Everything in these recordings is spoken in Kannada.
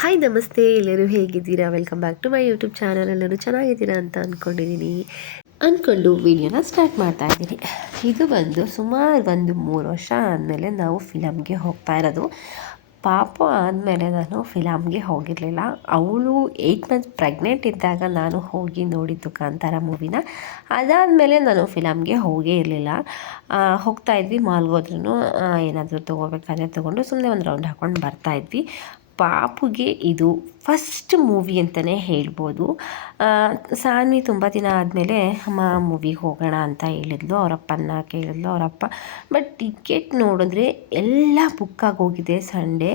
ಹಾಯ್ ನಮಸ್ತೆ, ಎಲ್ಲರೂ ಹೇಗಿದ್ದೀರಾ? Welcome back to my YouTube channel. ಎಲ್ಲರೂ ಚೆನ್ನಾಗಿದ್ದೀರಾ ಅಂತ ಅಂದ್ಕೊಂಡು ವಿಡಿಯೋನ ಸ್ಟಾರ್ಟ್ ಮಾಡ್ತಾ ಇದ್ದೀನಿ. ಇದು ಬಂದು ಸುಮಾರು 3 ವರ್ಷ ಆದಮೇಲೆ ನಾವು ಫಿಲಮ್ಗೆ ಹೋಗ್ತಾ ಇರೋದು. ಪಾಪು ಆದಮೇಲೆ ನಾನು ಫಿಲಮ್ಗೆ ಹೋಗಿರಲಿಲ್ಲ. ಅವಳು 8 ಮಂತ್ಸ್ ಪ್ರೆಗ್ನೆಂಟ್ ಇದ್ದಾಗ ನಾನು ಹೋಗಿ ನೋಡಿದ್ದು ಕಾಂತಾರ ಮೂವಿನ. ಅದಾದಮೇಲೆ ನಾನು ಫಿಲಮ್ಗೆ ಹೋಗೇ ಇರಲಿಲ್ಲ. ಹೋಗ್ತಾಯಿದ್ವಿ, ಮಾಲ್ಗೋದ್ರೂ ಏನಾದರೂ ತೊಗೋಬೇಕಾದ್ರೆ ತೊಗೊಂಡು ಸುಮ್ಮನೆ ಒಂದು ರೌಂಡ್ ಹಾಕ್ಕೊಂಡು ಬರ್ತಾಯಿದ್ವಿ. ಪಾಪುಗೆ ಇದು ಫಸ್ಟ್ ಮೂವಿ ಅಂತಲೇ ಹೇಳ್ಬೋದು. ಸಾನ್ವಿ ತುಂಬ ದಿನ ಆದಮೇಲೆ ಅಮ್ಮ ಮೂವಿಗೆ ಹೋಗೋಣ ಅಂತ ಹೇಳಿದ್ಲು. ಅವರಪ್ಪನ ಕೇಳಿದ್ಲು, ಅವರಪ್ಪ ಬಟ್ ಟಿಕೆಟ್ ನೋಡಿದ್ರೆ ಎಲ್ಲ ಬುಕ್ ಆಗೋಗಿದೆ. ಸಂಡೇ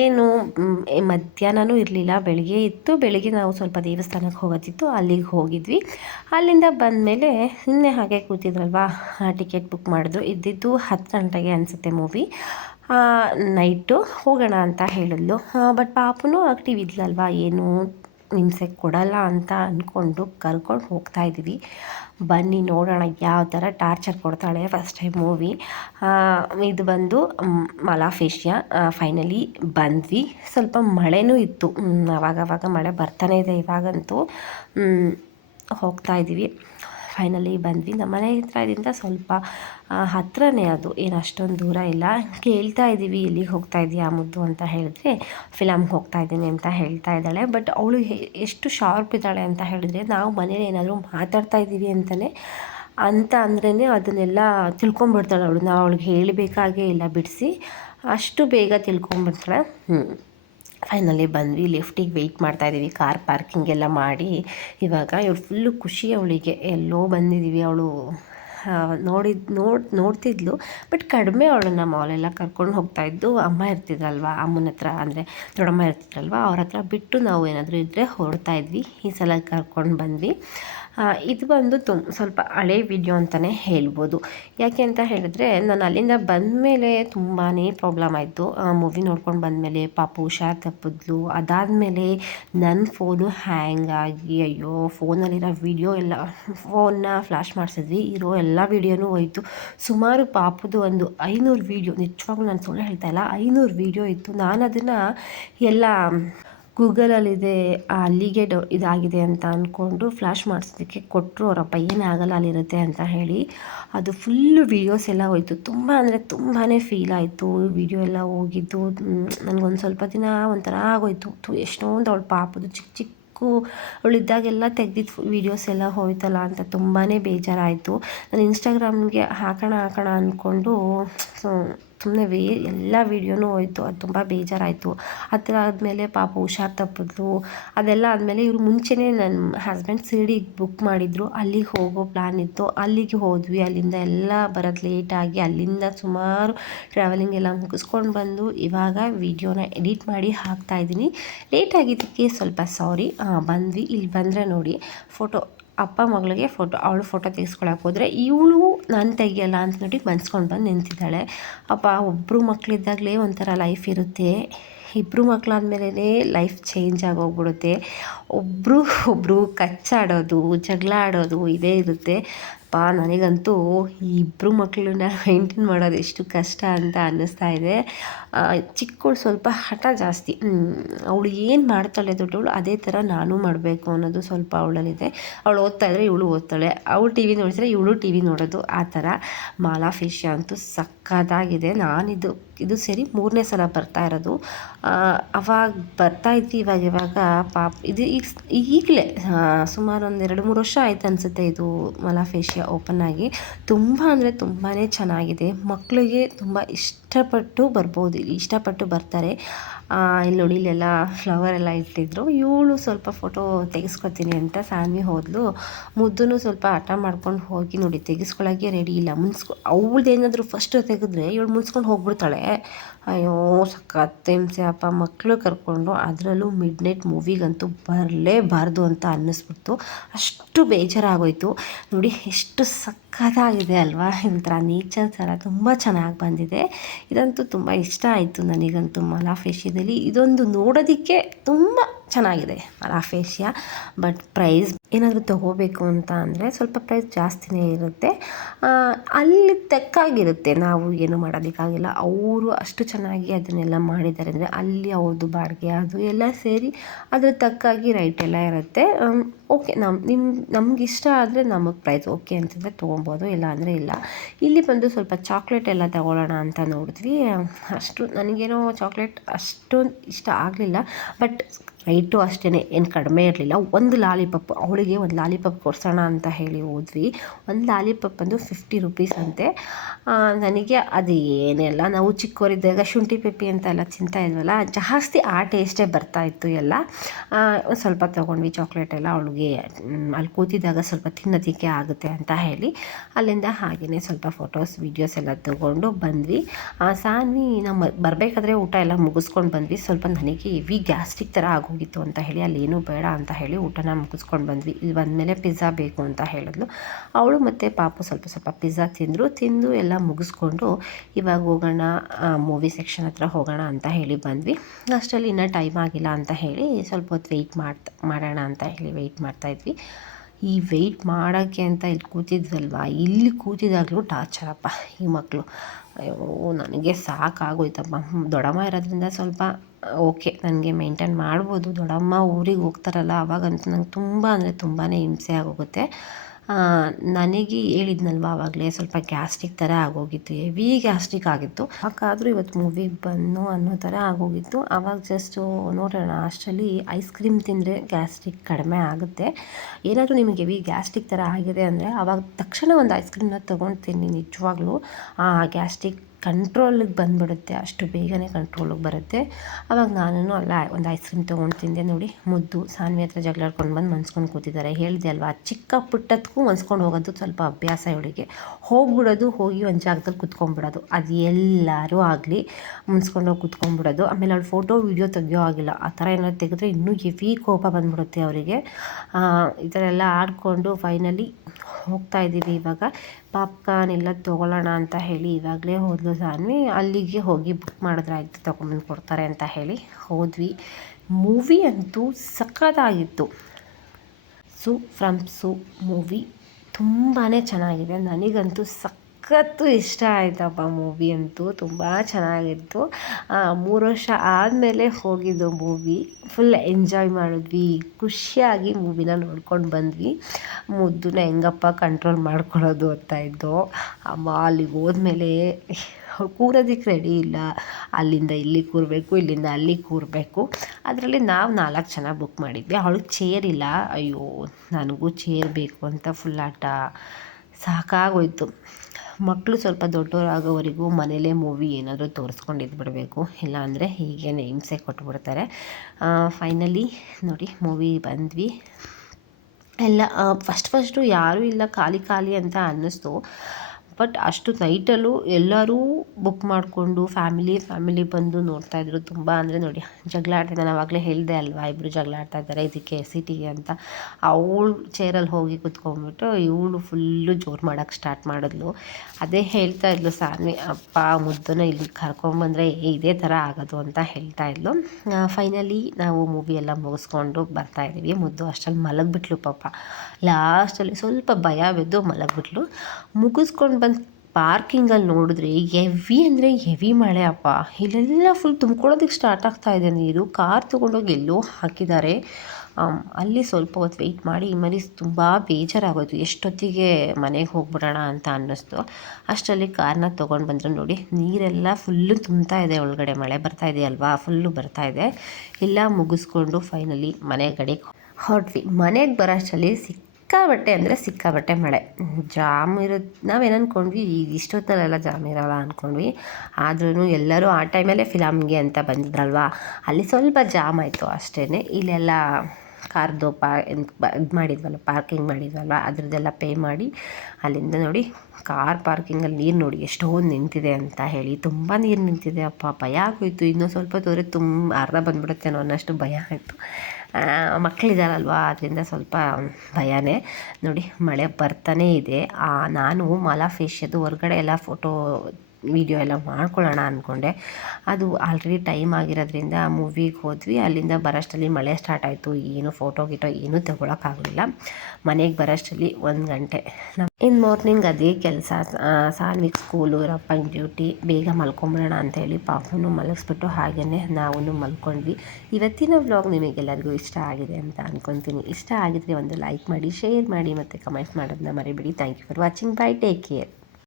ಏನು ಮಧ್ಯಾಹ್ನವೂ ಇರಲಿಲ್ಲ, ಬೆಳಗ್ಗೆ ಇತ್ತು. ಬೆಳಗ್ಗೆ ನಾವು ಸ್ವಲ್ಪ ದೇವಸ್ಥಾನಕ್ಕೆ ಹೋಗೋದಿತ್ತು, ಅಲ್ಲಿಗೆ ಹೋಗಿದ್ವಿ. ಅಲ್ಲಿಂದ ಬಂದಮೇಲೆ ಸುಮ್ಮನೆ ಹಾಗೆ ಕೂತಿದ್ರಲ್ವಾ, ಟಿಕೆಟ್ ಬುಕ್ ಮಾಡಿದ್ರು. ಇದ್ದಿದ್ದು 10 ಗಂಟೆಗೆ ಅನಿಸುತ್ತೆ ಮೂವಿ. ನೈಟು ಹೋಗೋಣ ಅಂತ ಹೇಳಿದ್ಲು. ಬಟ್ ಪಾಪುನೂ ಆಕ್ಟಿವ್ ಇದ್ಲಲ್ವ, ಏನು ಹಿಂಸೆ ಕೊಡಲ್ಲ ಅಂತ ಅಂದ್ಕೊಂಡು ಕರ್ಕೊಂಡು ಹೋಗ್ತಾಯಿದ್ವಿ. ಬನ್ನಿ ನೋಡೋಣ ಯಾವ ಥರ ಟಾರ್ಚರ್ ಕೊಡ್ತಾಳೆ ಫಸ್ಟ್ ಟೈಮ್ ಮೂವಿ. ಇದು ಬಂದು ಮಲಾಫೇಶಿಯಾ. ಫೈನಲಿ ಬಂದ್ವಿ. ಸ್ವಲ್ಪ ಮಳೆನೂ ಇತ್ತು, ಆವಾಗವಾಗ ಮಳೆ ಬರ್ತಾನೆ ಇದೆ. ಇವಾಗಂತೂ ಹೋಗ್ತಾಯಿದ್ದೀವಿ. ಫೈನಲಿ ಬಂದ್ವಿ. ನಮ್ಮ ಮನೆ ಹತ್ರದಿಂದ ಸ್ವಲ್ಪ ಹತ್ರನೇ, ಅದು ಏನು ಅಷ್ಟೊಂದು ದೂರ ಇಲ್ಲ. ಕೇಳ್ತಾ ಇದ್ದೀವಿ, ಎಲ್ಲಿಗೆ ಹೋಗ್ತಾ ಇದೀಯಾ ಮುದ್ದು ಅಂತ ಹೇಳಿದ್ರೆ ಫಿಲಮ್ಗೆ ಹೋಗ್ತಾ ಇದ್ದೀನಿ ಅಂತ ಹೇಳ್ತಾ ಇದ್ದಾಳೆ. ಬಟ್ ಅವಳು ಎಷ್ಟು ಶಾರ್ಪ್ ಇದ್ದಾಳೆ ಅಂತ ಹೇಳಿದ್ರೆ, ನಾವು ಮನೇಲಿ ಏನಾದರೂ ಮಾತಾಡ್ತಾ ಇದ್ದೀವಿ ಅಂದ್ರೇ ಅದನ್ನೆಲ್ಲ ತಿಳ್ಕೊಂಬಿಡ್ತಾಳೆ ಅವಳು. ನಾವು ಅವಳಿಗೆ ಹೇಳಬೇಕಾಗೇ ಇಲ್ಲ, ಬಿಡಿಸಿ ಅಷ್ಟು ಬೇಗ ತಿಳ್ಕೊಂಬಿಡ್ತಾಳೆ. ಫೈನಲಿ ಬಂದ್ವಿ. ಲಿಫ್ಟಿಗೆ ವೆಯ್ಟ್ ಮಾಡ್ತಾಯಿದ್ದೀವಿ, ಕಾರ್ ಪಾರ್ಕಿಂಗ್ ಎಲ್ಲ ಮಾಡಿ. ಇವಾಗ ಇವಳು ಫುಲ್ಲು ಖುಷಿ ಅವಳಿಗೆ, ಎಲ್ಲೋ ಬಂದಿದ್ದೀವಿ. ಅವಳು ನೋಡ್ತಿದ್ಲು, ಬಟ್ ಕಡಿಮೆ ಅವಳನ್ನು ಮಾಲೆಲ್ಲ ಕರ್ಕೊಂಡು ಹೋಗ್ತಾಯಿದ್ದು. ಅಮ್ಮ ಇರ್ತಿದ್ರಲ್ವ, ಅಮ್ಮನ ಹತ್ರ ಅಂದರೆ ದೊಡ್ಡಮ್ಮ ಇರ್ತಿದ್ರಲ್ವ, ಅವ್ರ ಹತ್ರ ಬಿಟ್ಟು ನಾವು ಏನಾದರೂ ಇದ್ದರೆ ಹೊರಡ್ತಾಯಿದ್ವಿ. ಈ ಸಲ ಕರ್ಕೊಂಡು ಬಂದ್ವಿ. ಇದು ಬಂದು ಸ್ವಲ್ಪ ಹಳೆ ವಿಡಿಯೋ ಅಂತಲೇ ಹೇಳ್ಬೋದು. ಯಾಕೆ ಅಂತ ಹೇಳಿದ್ರೆ, ನಾನು ಅಲ್ಲಿಂದ ಬಂದಮೇಲೆ ತುಂಬಾ ಪ್ರಾಬ್ಲಮ್ ಆಯಿತು. ಮೂವಿ ನೋಡ್ಕೊಂಡು ಬಂದಮೇಲೆ ಪಾಪು ಹುಷಾರು ತಪ್ಪಿದ್ಲು. ಅದಾದಮೇಲೆ ನನ್ನ ಫೋನು ಹ್ಯಾಂಗ್ ಆಗಿ, ಅಯ್ಯೋ ಫೋನಲ್ಲಿರೋ ವೀಡಿಯೋ ಎಲ್ಲ, ಫೋನ್ನ ಫ್ಲ್ಯಾಶ್ ಮಾಡಿಸಿದ್ವಿ, ಇರೋ ಎಲ್ಲ ವೀಡಿಯೋನೂ ಹೋಯಿತು. ಸುಮಾರು ಪಾಪುದು ಒಂದು 500 ವೀಡಿಯೋ, ನಿಜವಾಗ್ಲೂ ನಾನು ಸುಳ್ಳು ಹೇಳ್ತಾ ಇಲ್ಲ, 500 ವೀಡಿಯೋ ಇತ್ತು. ನಾನು ಅದನ್ನು ಎಲ್ಲ ಗೂಗಲಲ್ಲಿದೆ, ಅಲ್ಲಿಗೆ ಇದಾಗಿದೆ ಅಂತ ಅಂದ್ಕೊಂಡು ಫ್ಲ್ಯಾಶ್ ಮಾಡಿಸೋದಕ್ಕೆ ಕೊಟ್ಟರು. ಅವರಪ್ಪ ಏನಾಗಲ್ಲ, ಅಲ್ಲಿರುತ್ತೆ ಅಂತ ಹೇಳಿ. ಅದು ಫುಲ್ಲು ವೀಡಿಯೋಸ್ ಎಲ್ಲ ಹೋಯಿತು. ತುಂಬ ಅಂದರೆ ತುಂಬಾ ಫೀಲ್ ಆಯಿತು. ವೀಡಿಯೋ ಎಲ್ಲ ಹೋಗಿದ್ದು ನನಗೊಂದು ಸ್ವಲ್ಪ ದಿನ ಒಂಥರ ಆಗೋಯಿತು. ಎಷ್ಟೊಂದು ಅವಳು ಪಾಪದು ಚಿಕ್ಕ ಅವಳಿದ್ದಾಗೆಲ್ಲ ತೆಗ್ದಿದ್ದು ವೀಡಿಯೋಸ್ ಎಲ್ಲ ಹೋಯ್ತಲ್ಲ ಅಂತ ತುಂಬಾ ಬೇಜಾರಾಯಿತು. ನಾನು ಇನ್ಸ್ಟಾಗ್ರಾಮ್ಗೆ ಹಾಕೋಣ ಅಂದ್ಕೊಂಡು ಸುಮ್ಮನೆ ಎಲ್ಲ ವೀಡಿಯೋನೂ ಹೋಯ್ತು. ಅದು ತುಂಬ ಬೇಜಾರಾಯಿತು. ಆ ಥರ ಆದಮೇಲೆ ಪಾಪ ಹುಷಾರು ತಪ್ಪಿದ್ಲು. ಅದೆಲ್ಲ ಆದಮೇಲೆ ಇವರು ಮುಂಚೆನೇ ನನ್ನ ಹಸ್ಬೆಂಡ್ ಸಿಡಿಗೆ ಬುಕ್ ಮಾಡಿದರು. ಅಲ್ಲಿಗೆ ಹೋಗೋ ಪ್ಲ್ಯಾನ್ ಇತ್ತು, ಅಲ್ಲಿಗೆ ಹೋದ್ವಿ. ಅಲ್ಲಿಂದ ಎಲ್ಲ ಬರೋದು ಲೇಟಾಗಿ, ಅಲ್ಲಿಂದ ಸುಮಾರು ಟ್ರಾವೆಲಿಂಗ್ ಎಲ್ಲ ಮುಗಿಸ್ಕೊಂಡು ಬಂದು ಇವಾಗ ವೀಡಿಯೋನ ಎಡಿಟ್ ಮಾಡಿ ಹಾಕ್ತಾಯಿದ್ದೀನಿ. ಲೇಟಾಗಿದ್ದಕ್ಕೆ ಸ್ವಲ್ಪ ಸಾರಿ. ಬಂದ್ವಿ. ಇಲ್ಲಿ ಬಂದರೆ ನೋಡಿ, ಫೋಟೋ ಅಪ್ಪ ಮಗಳಿಗೆ ಫೋಟೋ, ಅವಳು ಫೋಟೋ ತೆಗೆಸ್ಕೊಳಕ್ಕೆ ಹೋದರೆ ಇವಳು ನಾನು ತೆಗಿಯಲ್ಲ ಅಂತ ನೋಡಿ ಮನ್ಸ್ಕೊಂಡು ಬಂದು ನಿಂತಿದ್ದಾಳೆ. ಅಪ್ಪ ಒಬ್ಬರು ಮಕ್ಕಳಿದ್ದಾಗಲೇ ಒಂಥರ ಲೈಫ್ ಇರುತ್ತೆ, ಇಬ್ಬರು ಮಕ್ಕಳಾದ್ಮೇಲೆ ಲೈಫ್ ಚೇಂಜ್ ಆಗೋಗ್ಬಿಡುತ್ತೆ. ಒಬ್ಬರು ಕಚ್ಚಾಡೋದು, ಜಗಳ ಆಡೋದು ಇದೇ ಇರುತ್ತೆ. ನನಗಂತೂ ಈ ಇಬ್ಬರು ಮಕ್ಕಳನ್ನ ಮೇಂಟೈನ್ ಮಾಡೋದು ಎಷ್ಟು ಕಷ್ಟ ಅಂತ ಅನ್ನಿಸ್ತಾ ಇದೆ. ಚಿಕ್ಕವಳು ಸ್ವಲ್ಪ ಹಠ ಜಾಸ್ತಿ. ಅವಳು ಏನು ಮಾಡ್ತಾಳೆ ದೊಡ್ಡವಳು, ಅದೇ ಥರ ನಾನು ಮಾಡಬೇಕು ಅನ್ನೋದು ಸ್ವಲ್ಪ ಅವಳಲ್ಲಿದೆ. ಅವಳು ಓದ್ತಾ ಇದ್ದರೆ ಇವಳು ಓದ್ತಾಳೆ, ಅವಳು ಟಿ ವಿ ನೋಡಿದ್ರೆ ಇವಳು ಟಿ ವಿ ನೋಡೋದು, ಆ ಥರ. ಮಾಲಾಫೇಶಿಯಾ ಅಂತೂ ಸಕ್ಕತ್ತಾಗಿದೆ. ಇದು ಸರಿ 3ನೇ ಸಲ ಬರ್ತಾ ಇರೋದು. ಅವಾಗ ಬರ್ತಾಯಿದ್ವಿ, ಇವಾಗ ಇದು ಈಗಲೇ ಸುಮಾರು ಒಂದು 2-3 ವರ್ಷ ಆಯ್ತು ಅನಿಸುತ್ತೆ ಇದು ಮಲಾಫೇಶಿಯಾ ಓಪನ್ ಆಗಿ. ತುಂಬ ಅಂದರೆ ತುಂಬಾ ಚೆನ್ನಾಗಿದೆ. ಮಕ್ಕಳಿಗೆ ತುಂಬ ಇಷ್ಟಪಟ್ಟು ಬರ್ತಾರೆ. ಇಲ್ಲಿ ನೋಡಿ, ಇಲ್ಲೆಲ್ಲ ಫ್ಲವರ್ ಎಲ್ಲ ಇಟ್ಟಿದ್ರು. ಇವಳು ಸ್ವಲ್ಪ ಫೋಟೋ ತೆಗೆಸ್ಕೊತೀನಿ ಅಂತ ಸಾನ್ವಿ ಹೋದ್ಲು. ಮುದ್ದೂ ಸ್ವಲ್ಪ ಹಠ ಮಾಡ್ಕೊಂಡು ಹೋಗಿ ನೋಡಿ ತೆಗೆಸ್ಕೊಳ್ಳೋಕ್ಕೆ ರೆಡಿ ಇಲ್ಲ. ಅವಳದ್ದು ಏನಾದರೂ ಫಸ್ಟ್ ತೆಗೆದ್ರೆ ಇವಳು ಮುನ್ಸ್ಕೊಂಡು ಹೋಗ್ಬಿಡ್ತಾಳೆ. ಅಯ್ಯೋ ಸಖತ್ ಹಿಂಸೆ ಅಪ್ಪ, ಮಕ್ಕಳು ಕರ್ಕೊಂಡು, ಅದರಲ್ಲೂ ಮಿಡ್ನೈಟ್ ಮೂವಿಗಂತೂ ಬರಲೇಬಾರ್ದು ಅಂತ ಅನ್ನಿಸ್ಬಿಡ್ತು. ಅಷ್ಟು ಬೇಜಾರಾಗೋಯಿತು. ನೋಡಿ ಎಷ್ಟು ಸಖತ್ತಾಗಿದೆ ಅಲ್ವಾ, ಒಂಥರ ನೇಚರ್ ಥರ ತುಂಬ ಚೆನ್ನಾಗಿ ಬಂದಿದೆ. ಇದಂತೂ ತುಂಬ ಇಷ್ಟ ಆಯಿತು ನನಗಂತೂ. ಮಲಾಫೇಶಿಯಾ ಮಲೇಷ್ಯಾದಲ್ಲಿ ಇದೊಂದು ನೋಡೋದಕ್ಕೆ ತುಂಬ ಚೆನ್ನಾಗಿದೆ ಮಲಾಫೇಶಿಯಾ. ಬಟ್ ಪ್ರೈಸ್ ಏನಾದರೂ ತೊಗೋಬೇಕು ಅಂತ ಅಂದರೆ ಸ್ವಲ್ಪ ಪ್ರೈಸ್ ಜಾಸ್ತಿನೇ ಇರುತ್ತೆ. ಅಲ್ಲಿ ತಕ್ಕಾಗಿರುತ್ತೆ, ನಾವು ಏನು ಮಾಡೋದಕ್ಕಾಗಿಲ್ಲ. ಅವರು ಅಷ್ಟು ಚೆನ್ನಾಗಿ ಅದನ್ನೆಲ್ಲ ಮಾಡಿದ್ದಾರೆ ಅಂದರೆ ಅಲ್ಲಿ ಅವ್ರದ್ದು ಬಾಡಿಗೆ ಅದು ಎಲ್ಲ ಸೇರಿ ಅದ್ರ ತಕ್ಕಾಗಿ ರೈಟ್ ಎಲ್ಲ ಇರುತ್ತೆ. ಓಕೆ, ನಮಗಿಷ್ಟ ಆದರೆ ನಮಗೆ ಪ್ರೈಸ್ ಓಕೆ ಅಂತಂದರೆ ತೊಗೊಬೋದು, ಇಲ್ಲ ಅಂದರೆ ಇಲ್ಲ. ಇಲ್ಲಿ ಬಂದು ಸ್ವಲ್ಪ ಚಾಕ್ಲೇಟ್ ಎಲ್ಲ ತಗೊಳ್ಳೋಣ ಅಂತ ನೋಡಿದ್ವಿ. ಅಷ್ಟು ನನಗೇನೋ ಚಾಕ್ಲೇಟ್ ಅಷ್ಟೊಂದು ಇಷ್ಟ ಆಗಲಿಲ್ಲ. ಬಟ್ ರೈಟು ಅಷ್ಟೇ ಏನು ಕಡಿಮೆ ಇರಲಿಲ್ಲ. ಒಂದು ಲಾಲಿಪಾಪ್, ಅವಳಿಗೆ ಒಂದು ಲಾಲಿಪಾಪ್ ಕೊಡ್ಸೋಣ ಅಂತ ಹೇಳಿ ಹೋದ್ವಿ. ಒಂದು ಲಾಲಿಪಾಪ್ ಬಂದು 50 ರುಪೀಸ್ ಅಂತೆ. ನನಗೆ ಅದು ಏನೆಲ್ಲ ನಾವು ಚಿಕ್ಕವರಿದ್ದಾಗ ಶುಂಠಿ ಪೆಪ್ಪಿ ಅಂತ ಎಲ್ಲ ತಿಂತಾ ಇದ್ವಲ್ಲ, ಜಾಸ್ತಿ ಆ ಟೇಸ್ಟೇ ಬರ್ತಾಯಿತ್ತು ಎಲ್ಲ. ಒಂದು ಸ್ವಲ್ಪ ತೊಗೊಂಡ್ವಿ ಚಾಕ್ಲೇಟ್ ಎಲ್ಲ. ಅವಳಿಗೆ ಅಲ್ಲಿ ಕೂತಿದ್ದಾಗ ಸ್ವಲ್ಪ ತಿನ್ನೋದಕ್ಕೆ ಆಗುತ್ತೆ ಅಂತ ಹೇಳಿ ಅಲ್ಲಿಂದ ಹಾಗೆಯೇ ಸ್ವಲ್ಪ ಫೋಟೋಸ್ ವೀಡಿಯೋಸ್ ಎಲ್ಲ ತೊಗೊಂಡು ಬಂದ್ವಿ. ಸಾನ್ವಿ ನಾವು ಬರಬೇಕಾದ್ರೆ ಊಟ ಎಲ್ಲ ಮುಗಿಸ್ಕೊಂಡು ಬಂದ್ವಿ. ಸ್ವಲ್ಪ ನನಗೆ ಹೆವಿ ಗ್ಯಾಸ್ಟ್ರಿಕ್ ಥರ ಆಗೋಗಿತ್ತು ಅಂತ ಹೇಳಿ ಅಲ್ಲೇನೂ ಬೇಡ ಅಂತ ಹೇಳಿ ಊಟನ ಮುಗಿಸ್ಕೊಂಡು ಬಂದ್ವಿ. ಇಲ್ಲಿ ಬಂದಮೇಲೆ ಪಿಜ್ಜಾ ಬೇಕು ಅಂತ ಹೇಳಿದ್ಲು. ಅವಳು ಮತ್ತು ಪಾಪು ಸ್ವಲ್ಪ ಪಿಜ್ಜಾ ತಿಂದು ಎಲ್ಲ ಮುಗಿಸ್ಕೊಂಡು ಇವಾಗ ಹೋಗೋಣ, ಮೂವಿ ಸೆಕ್ಷನ್ ಹತ್ರ ಹೋಗೋಣ ಅಂತ ಹೇಳಿ ಬಂದ್ವಿ. ಅಷ್ಟರಲ್ಲಿ ಇನ್ನೂ ಟೈಮ್ ಆಗಿಲ್ಲ ಅಂತ ಹೇಳಿ ಸ್ವಲ್ಪ ಹೊತ್ತು ವೆಯ್ಟ್ ಮಾಡೋಣ ಅಂತ ಹೇಳಿ ವೆಯ್ಟ್ ಮಾಡ್ತಾಯಿದ್ವಿ. ಈ ವೆಯ್ಟ್ ಮಾಡೋಕ್ಕೆ ಅಂತ ಇಲ್ಲಿ ಕೂತಿದ್ವಲ್ವ, ಇಲ್ಲಿ ಕೂತಿದಾಗಲೂ ಟಾರ್ಚರಪ್ಪ ಈ ಮಕ್ಕಳು. ಅಯ್ಯೋ ನನಗೆ ಸಾಕಾಗೋಯ್ತಪ್ಪ. ದೊಡ್ಡಮ್ಮ ಇರೋದ್ರಿಂದ ಸ್ವಲ್ಪ ಓಕೆ, ನನಗೆ ಮೇಂಟೈನ್ ಮಾಡ್ಬೋದು. ದೊಡ್ಡಮ್ಮ ಊರಿಗೆ ಹೋಗ್ತಾರಲ್ಲ ಆವಾಗಂತೂ ನಂಗೆ ತುಂಬ ಅಂದರೆ ತುಂಬಾ ಹಿಂಸೆ ಆಗೋಗುತ್ತೆ. ನನಗೆ ಹೇಳಿದ್ನಲ್ವ ಆವಾಗಲೇ ಸ್ವಲ್ಪ ಗ್ಯಾಸ್ಟ್ರಿಕ್ ಥರ ಆಗೋಗಿತ್ತು, ಹೆವಿ ಗ್ಯಾಸ್ಟ್ರಿಕ್ ಆಗಿತ್ತು. ಯಾಕಾದರೂ ಇವತ್ತು ಮೂವಿಗೆ ಬಂದು ಅನ್ನೋ ಥರ ಆಗೋಗಿತ್ತು. ಆವಾಗ ಜಸ್ಟು ನೋಡೋಣ, ಅಷ್ಟರಲ್ಲಿ ಐಸ್ ಕ್ರೀಮ್ ತಿಂದರೆ ಗ್ಯಾಸ್ಟ್ರಿಕ್ ಕಡಿಮೆ ಆಗುತ್ತೆ. ಏನಾದರೂ ನಿಮಗೆ ಹೆವಿ ಗ್ಯಾಸ್ಟ್ರಿಕ್ ಥರ ಆಗಿದೆ ಅಂದರೆ ಆವಾಗ ತಕ್ಷಣ ಒಂದು ಐಸ್ ಕ್ರೀಮ್ನ ತೊಗೊಳ್ತೀನಿ. ನಿಜವಾಗ್ಲೂ ಆ ಗ್ಯಾಸ್ಟ್ರಿಕ್ ಕಂಟ್ರೋಲಿಗೆ ಬಂದುಬಿಡುತ್ತೆ, ಅಷ್ಟು ಬೇಗನೆ ಕಂಟ್ರೋಲಿಗೆ ಬರುತ್ತೆ. ಆವಾಗ ನಾನು ಅಲ್ಲ ಒಂದು ಐಸ್ ಕ್ರೀಮ್ ತೊಗೊಂಡು ತಿಂದೆ. ನೋಡಿ ಮುದ್ದು ಸಾನ್ವಿ ಹತ್ರ ಜಗಳಾಡ್ಕೊಂಡು ಬಂದು ಮನ್ಸ್ಕೊಂಡು ಕೂತಿದ್ದಾರೆ. ಹೇಳಿದೆ ಅಲ್ವಾ, ಚಿಕ್ಕ ಪುಟ್ಟದಕ್ಕೂ ಮನ್ಸ್ಕೊಂಡು ಹೋಗೋದು ಸ್ವಲ್ಪ ಅಭ್ಯಾಸ ಇವಳಿಗೆ. ಹೋಗ್ಬಿಡೋದು, ಹೋಗಿ ಒಂದು ಜಾಗದಲ್ಲಿ ಕುತ್ಕೊಂಡ್ಬಿಡೋದು, ಅದು ಎಲ್ಲರೂ ಆಗಲಿ ಮುನ್ಸ್ಕೊಂಡೋಗಿ ಕುತ್ಕೊಂಡ್ಬಿಡೋದು. ಆಮೇಲೆ ಅವಳು ಫೋಟೋ ವೀಡಿಯೋ ತೆಗಿಯೋ ಆಗಿಲ್ಲ. ಆ ಥರ ಏನಾದ್ರು ತೆಗೆದ್ರೆ ಇನ್ನೂ ಹೆವಿ ಕೋಪ ಬಂದ್ಬಿಡುತ್ತೆ ಅವರಿಗೆ. ಈ ಥರ ಎಲ್ಲ ಆಡಿಕೊಂಡು ಫೈನಲಿ ಹೋಗ್ತಾಯಿದ್ದೀವಿ. ಇವಾಗ ಪಾಪ್ಕಾರ್ನ್ ಎಲ್ಲ ತೊಗೊಳ್ಳೋಣ ಅಂತ ಹೇಳಿ ಇವಾಗಲೇ ಹೋದ್ಲು ಸಾನ್ವಿ. ಅಲ್ಲಿಗೆ ಹೋಗಿ ಬುಕ್ ಮಾಡಿದ್ರಾಯ್ತು, ತೊಗೊಂಬಂದು ಕೊಡ್ತಾರೆ ಅಂತ ಹೇಳಿ ಹೋದ್ವಿ. ಮೂವಿ ಅಂತೂ ಸಖತ್ತಾಗಿತ್ತು. ಫ್ರಮ್ ಮೂವಿ ತುಂಬಾ ಚೆನ್ನಾಗಿದೆ. ನನಗಂತೂ ಸಖತ್ತು ಇಷ್ಟ ಆಯ್ತಪ್ಪ. ಮೂವಿ ಅಂತೂ ತುಂಬ ಚೆನ್ನಾಗಿತ್ತು. 3 ವರ್ಷ ಆದಮೇಲೆ ಹೋಗಿದ್ದು ಮೂವಿ. ಫುಲ್ ಎಂಜಾಯ್ ಮಾಡಿದ್ವಿ, ಖುಷಿಯಾಗಿ ಮೂವಿನ ನೋಡ್ಕೊಂಡು ಬಂದ್ವಿ. ಮುದ್ದುನ ಹೆಂಗಪ್ಪ ಕಂಟ್ರೋಲ್ ಮಾಡ್ಕೊಳ್ಳೋದು ಅಂತ ಇದ್ದೋ. ಅಮ್ಮ ಅಲ್ಲಿಗೆ ಹೋದ್ಮೇಲೆ ಕೂರೋದಕ್ಕೆ ರೆಡಿ ಇಲ್ಲ. ಅಲ್ಲಿಂದ ಇಲ್ಲಿಗೆ ಕೂರಬೇಕು, ಇಲ್ಲಿಂದ ಅಲ್ಲಿಗೆ ಕೂರಬೇಕು. ಅದರಲ್ಲಿ ನಾವು 4 ಜನ ಬುಕ್ ಮಾಡಿದ್ವಿ. ಅವಳಿಗೆ ಚೇರ್ ಇಲ್ಲ. ಅಯ್ಯೋ ನನಗೂ ಚೇರ್ ಬೇಕು ಅಂತ ಫುಲ್ ಆಟ, ಸಾಕಾಗೋಯ್ತು. ಮಕ್ಕಳು ಸ್ವಲ್ಪ ದೊಡ್ಡವರಾಗೋವರೆಗೂ ಮನೇಲೇ ಮೂವಿ ಏನಾದರೂ ತೋರಿಸ್ಕೊಂಡಿದ್ದು ಬಿಡಬೇಕು, ಇಲ್ಲಾಂದರೆ ಹೀಗೇ ಹಿಂಸೆ ಕೊಟ್ಬಿಡ್ತಾರೆ. ಫೈನಲಿ ನೋಡಿ ಮೂವಿ ಬಂದ್ವಿ. ಎಲ್ಲ ಫಸ್ಟು ಯಾರೂ ಇಲ್ಲ, ಖಾಲಿ ಅಂತ ಅನ್ನಿಸ್ತು. ಬಟ್ ಅಷ್ಟು ನೈಟಲ್ಲೂ ಎಲ್ಲರೂ ಬುಕ್ ಮಾಡಿಕೊಂಡು ಫ್ಯಾಮಿಲಿ ಬಂದು ನೋಡ್ತಾಯಿದ್ರು. ತುಂಬ ಅಂದರೆ ನೋಡಿ ಜಗಳ ಆಡ್ತಾ, ನಾನು ಆವಾಗಲೇ ಹೇಳಿದೆ ಅಲ್ವಾ, ಇಬ್ಬರು ಜಗಳ ಆಡ್ತಾ ಇದ್ದಾರೆ ಇದಕ್ಕೆ ಸೀಟಿಗೆ ಅಂತ. ಅವಳು ಚೇರಲ್ಲಿ ಹೋಗಿ ಕುತ್ಕೊಂಡ್ಬಿಟ್ಟು ಇವಳು ಫುಲ್ಲು ಜೋರು ಮಾಡೋಕ್ಕೆ ಸ್ಟಾರ್ಟ್ ಮಾಡಿದ್ಲು. ಅದೇ ಹೇಳ್ತಾ ಇದ್ಲು ಸಾನ್ವಿ, ಅಪ್ಪ ಮುದ್ದನ್ನ ಇಲ್ಲಿ ಕರ್ಕೊಂಬಂದರೆ ಇದೇ ಥರ ಆಗೋದು ಅಂತ ಹೇಳ್ತಾ ಇದ್ಲು. ಫೈನಲಿ ನಾವು ಮೂವಿ ಎಲ್ಲ ಮುಗಿಸ್ಕೊಂಡು ಬರ್ತಾಯಿದ್ದೀವಿ. ಮುದ್ದು ಅಷ್ಟರಲ್ಲಿ ಮಲಗಿಬಿಟ್ಲು ಪಾಪ. ಲಾಸ್ಟಲ್ಲಿ ಸ್ವಲ್ಪ ಭಯ ಬಿದ್ದು ಮಲಗಿಬಿಟ್ಲು. ಮುಗಿಸ್ಕೊಂಡು ಬಂದು ಪಾರ್ಕಿಂಗಲ್ಲಿ ನೋಡಿದ್ರೆ ಹೆವಿ ಅಂದರೆ ಹೆವಿ ಮಳೆ ಅಪ್ಪ. ಇಲ್ಲೆಲ್ಲ ಫುಲ್ ತುಂಬ್ಕೊಳ್ಳೋದಕ್ಕೆ ಸ್ಟಾರ್ಟ್ ಆಗ್ತಾಯಿದೆ ನೀರು. ಕಾರ್ ತೊಗೊಂಡೋಗಿ ಎಲ್ಲೋ ಹಾಕಿದ್ದಾರೆ. ಅಲ್ಲಿ ಸ್ವಲ್ಪ ಹೊತ್ತು ವೆಯ್ಟ್ ಮಾಡಿ ಮನೆ ತುಂಬ ಬೇಜಾರಾಗೋಯ್ತು. ಎಷ್ಟೊತ್ತಿಗೆ ಮನೆಗೆ ಹೋಗ್ಬಿಡೋಣ ಅಂತ ಅನ್ನಿಸ್ತು. ಅಷ್ಟರಲ್ಲಿ ಕಾರ್ನ ತೊಗೊಂಡು ಬಂದರು. ನೋಡಿ ನೀರೆಲ್ಲ ಫುಲ್ಲು ತುಂಬ್ತಾ ಇದೆ ಒಳಗಡೆ, ಮಳೆ ಬರ್ತಾ ಇದೆ ಅಲ್ವಾ, ಫುಲ್ಲು ಬರ್ತಾ ಇದೆ. ಎಲ್ಲ ಮುಗಿಸ್ಕೊಂಡು ಫೈನಲಿ ಮನೆ ಕಡೆಗೆ ಹೊರಟ್ವಿ. ಮನೆಗೆ ಬರೋಷ್ಟರಲ್ಲಿ ಸಿಕ್ಕಾಬಟ್ಟೆ ಮಳೆ. ಜಾಮ್ ಇರುತ್ತೆ. ನಾವೇನು ಅಂದ್ಕೊಂಡ್ವಿ ಇಷ್ಟೊತ್ತಲ್ಲೆಲ್ಲ ಜಾಮ್ ಇರೋಲ್ಲ ಅಂದ್ಕೊಂಡ್ವಿ. ಆದ್ರೂ ಎಲ್ಲರೂ ಆ ಟೈಮಲ್ಲೇ ಫಿಲಮ್ಗೆ ಅಂತ ಬಂದಿದ್ರಲ್ವ, ಅಲ್ಲಿ ಸ್ವಲ್ಪ ಜಾಮ್ ಆಯಿತು ಅಷ್ಟೇ. ಇಲ್ಲೆಲ್ಲ ಕಾರ್ದು ಇದು ಮಾಡಿದ್ವಲ್ಲ, ಪಾರ್ಕಿಂಗ್ ಮಾಡಿದ್ವಲ್ವ, ಅದ್ರದ್ದೆಲ್ಲ ಪೇ ಮಾಡಿ ಅಲ್ಲಿಂದ ನೋಡಿ ಕಾರ್ ಪಾರ್ಕಿಂಗಲ್ಲಿ ನೀರು ನೋಡಿ ಎಷ್ಟೊಂದು ನಿಂತಿದೆ ಅಂತ ಹೇಳಿ. ತುಂಬ ನೀರು ನಿಂತಿದೆ ಅಪ್ಪ, ಭಯ ಆಗೋಯ್ತು. ಇನ್ನೂ ಸ್ವಲ್ಪ ತೋರೆ ಅರ್ಧ ಬಂದ್ಬಿಡುತ್ತೇನೋ ಅನ್ನೋಷ್ಟು ಭಯ ಆಯಿತು. ಮಕ್ಕಳಿದಾರಲ್ವ, ಅದರಿಂದ ಸ್ವಲ್ಪ ಭಯನೇ. ನೋಡಿ ಮಳೆ ಬರ್ತಾನೇ ಇದೆ. ನಾನು ಮಲಾಫೇಶಿಯಾದು ಹೊರಗಡೆ ಎಲ್ಲ ಫೋಟೋ ವೀಡಿಯೋ ಎಲ್ಲ ಮಾಡ್ಕೊಳ್ಳೋಣ ಅಂದ್ಕೊಂಡೆ. ಅದು ಆಲ್ರೆಡಿ ಟೈಮ್ ಆಗಿರೋದ್ರಿಂದ ಮೂವಿಗೆ ಹೋದ್ವಿ. ಅಲ್ಲಿಂದ ಬರೋಷ್ಟರಲ್ಲಿ ಮಳೆ ಸ್ಟಾರ್ಟ್ ಆಯಿತು. ಏನು ಫೋಟೋ ಗಿಟೋ ಏನೂ ತೊಗೊಳಕ್ಕಾಗಲಿಲ್ಲ. ಮನೆಗೆ ಬರೋಷ್ಟರಲ್ಲಿ 1 ಗಂಟೆ. ಇನ್ನು ಮಾರ್ನಿಂಗ್ ಅದೇ ಕೆಲಸ, ಸಾನ್ವಿಗೆ ಸ್ಕೂಲು, ಇರಪ್ಪಂಗೆ ಡ್ಯೂಟಿ, ಬೇಗ ಮಲ್ಕೊಂಬಿಡೋಣ ಅಂಥೇಳಿ ಪಾಪನ್ನು ಮಲಗಿಸ್ಬಿಟ್ಟು ಹಾಗೆಯೇ ನಾವು ಮಲ್ಕೊಂಡ್ವಿ. ಇವತ್ತಿನ ವ್ಲಾಗ್ ನಿಮಗೆಲ್ಲರಿಗೂ ಇಷ್ಟ ಆಗಿದೆ ಅಂತ ಅಂದ್ಕೊತೀನಿ. ಇಷ್ಟ ಆಗಿದ್ರೆ ಒಂದು ಲೈಕ್ ಮಾಡಿ, ಶೇರ್ ಮಾಡಿ ಮತ್ತು ಕಮೆಂಟ್ ಮಾಡೋದನ್ನ ಮರಿಬೇಡಿ. Thank you for watching. Bye, take care.